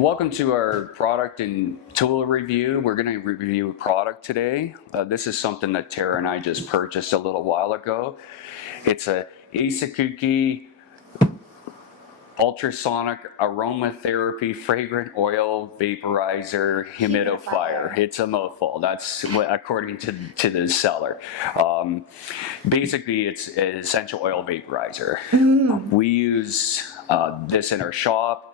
Welcome to our product and tool review. We're going to review a product today. This is something that Tara and I just purchased a little while ago. It's a Asakuki ultrasonic aromatherapy fragrant oil vaporizer humidifier. It's a mouthful. That's what, according to the seller. Basically, it's an essential oil vaporizer. We use this in our shop.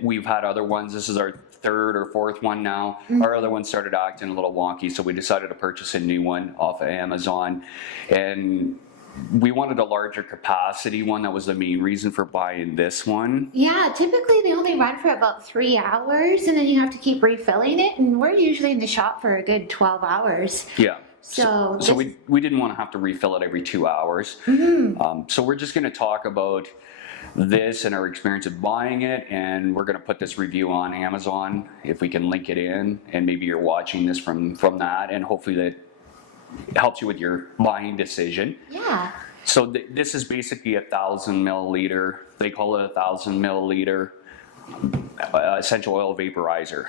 We've had other ones. This is our third or fourth one now. Our other one started acting a little wonky, so we decided to purchase a new one off of Amazon. And we wanted a larger capacity one. That was the main reason for buying this one. Yeah, typically they only run for about 3 hours and then you have to keep refilling it, and we're usually in the shop for a good 12 hours. Yeah. So we didn't want to have to refill it every 2 hours. So we're just going to talk about this and our experience of buying it, and we're going to put this review on Amazon if we can link it in, and maybe you're watching this from that, and hopefully that helps you with your buying decision. Yeah. So this is basically 1,000 milliliter. They call it 1,000 milliliter essential oil vaporizer.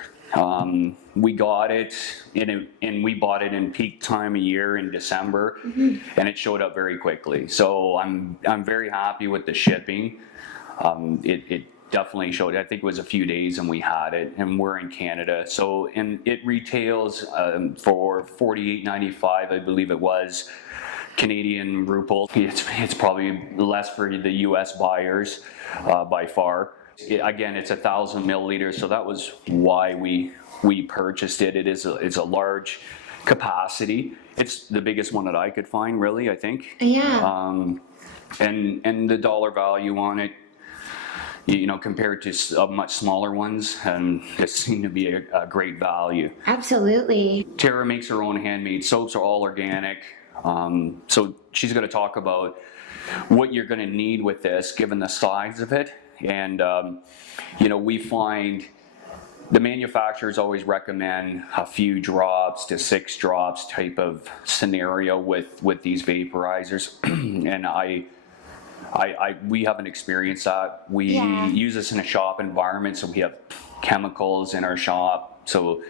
We got it and we bought it in peak time of year in December, and it showed up very quickly. So I'm very happy with the shipping. It definitely showed. I think it was a few days and we had it, and we're in Canada. So and it retails for $48.95, I believe it was, Canadian rupees. It's probably less for the U.S. buyers by far. Again, it's 1,000 milliliters, so that was why we purchased it. It's a large capacity. It's the biggest one that I could find, really, I think. Yeah. And the dollar value on it, you know, compared to much smaller ones, it seemed to be a great value. Absolutely. Tara makes her own handmade soaps, are all organic. So she's going to talk about what you're going to need with this, given the size of it. And, you know, we find the manufacturers always recommend a few drops to 6 drops type of scenario with these vaporizers. And we haven't experienced that. We use this in a shop environment, so we have chemicals in our shop. So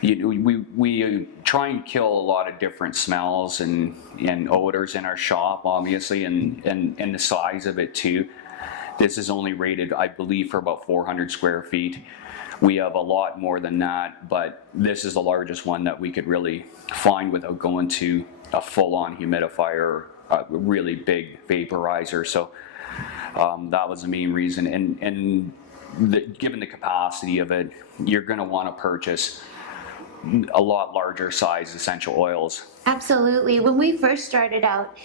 we try and kill a lot of different smells and odors in our shop, obviously, and the size of it too. This is only rated, I believe, for about 400 square feet. We have a lot more than that, but this is the largest one that we could really find without going to a full-on humidifier or a really big vaporizer. So that was the main reason. And given the capacity of it, you're going to want to purchase a lot larger size essential oils. Absolutely. When we first started out,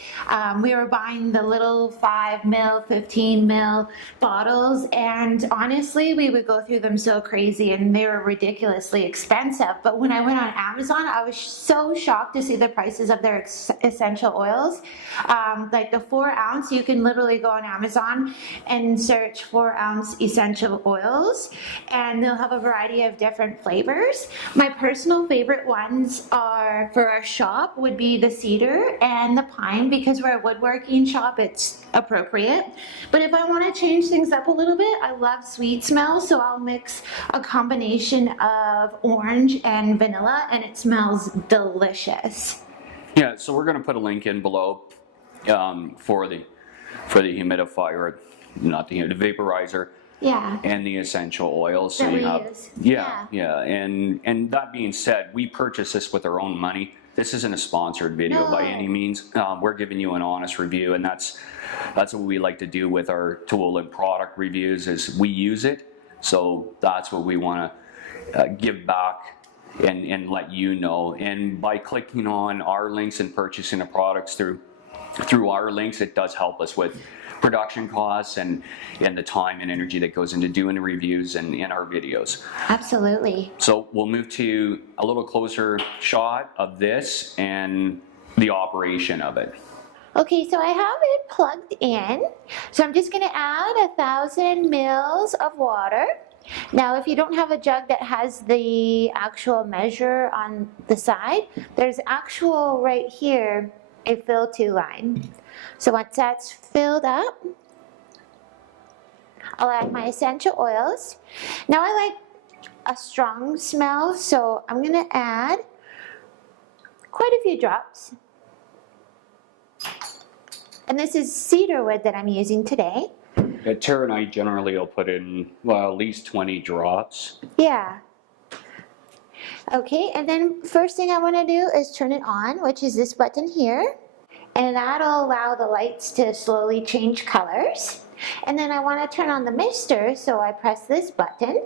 we were buying the little 5 mil, 15 mil bottles, and honestly, we would go through them so crazy and they were ridiculously expensive. But when I went on Amazon, I was so shocked to see the prices of their essential oils. Like the 4 ounce, you can literally go on Amazon and search 4 ounce essential oils, and they'll have a variety of different flavors. My personal favorite ones are for our shop would be the cedar and the pine, because we're a woodworking shop, it's appropriate. But if I want to change things up a little bit, I love sweet smells, so I'll mix a combination of orange and vanilla, and it smells delicious. Yeah, so we're going to put a link in below for the humidifier, not the vaporizer. Yeah. And the essential oils. So that you we have, use. yeah. And that being said, we purchased this with our own money. This isn't a sponsored video by any means. We're giving you an honest review, and that's what we like to do with our tool and product reviews. Is we use it, so that's what we want to give back and let you know. And by clicking on our links and purchasing the products through our links, it does help us with production costs and the time and energy that goes into doing the reviews and in our videos. Absolutely. So we'll move to a little closer shot of this and the operation of it. Okay, so I have it plugged in. So I'm just going to add 1,000 mils of water. Now, if you don't have a jug that has the actual measure on the side, there's actual right here a fill to line. So once that's filled up, I'll add my essential oils. Now I like a strong smell, so I'm gonna add quite a few drops. And this is cedar wood that I'm using today. Tara and I generally will put in, well, at least 20 drops. Yeah. Okay, and then first thing I want to do is turn it on, which is this button here. And that'll allow the lights to slowly change colors. And then I want to turn on the mister, so I press this button.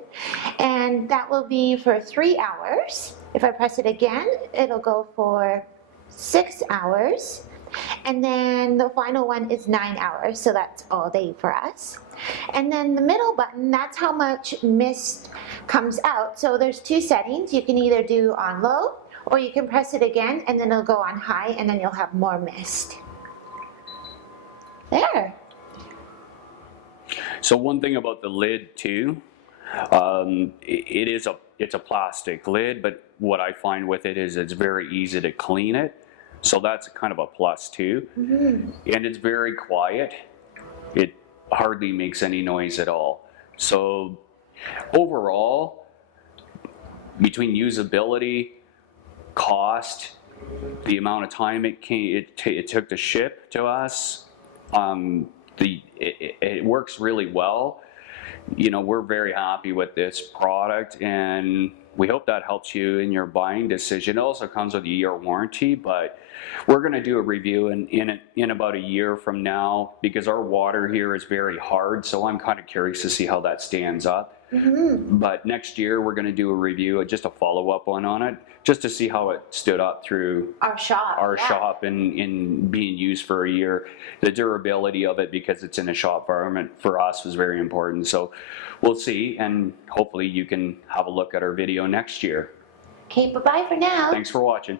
And that will be for 3 hours. If I press it again, it'll go for 6 hours. And then the final one is 9 hours, so that's all day for us. And then the middle button, that's how much mist comes out. So there's 2 settings. You can either do on low, or you can press it again and then it'll go on high and then you'll have more mist. There. So one thing about the lid too, it's a plastic lid, but what I find with it is it's very easy to clean it. So that's kind of a plus too. And it's very quiet. It hardly makes any noise at all. So overall, between usability, cost, the amount of time it took to ship to us, it works really well. You know, we're very happy with this product, and we hope that helps you in your buying decision. It also comes with a year warranty, but we're going to do a review in about a year from now, because our water here is very hard, so I'm kind of curious to see how that stands up. But next year we're going to do a review, just a follow-up one on it, just to see how it stood up through Our shop and in being used for a year. The durability of it, because it's in a shop environment, for us was very important. So we'll see, and hopefully you can have a look at our video next year. Okay, bye-bye for now. Thanks for watching.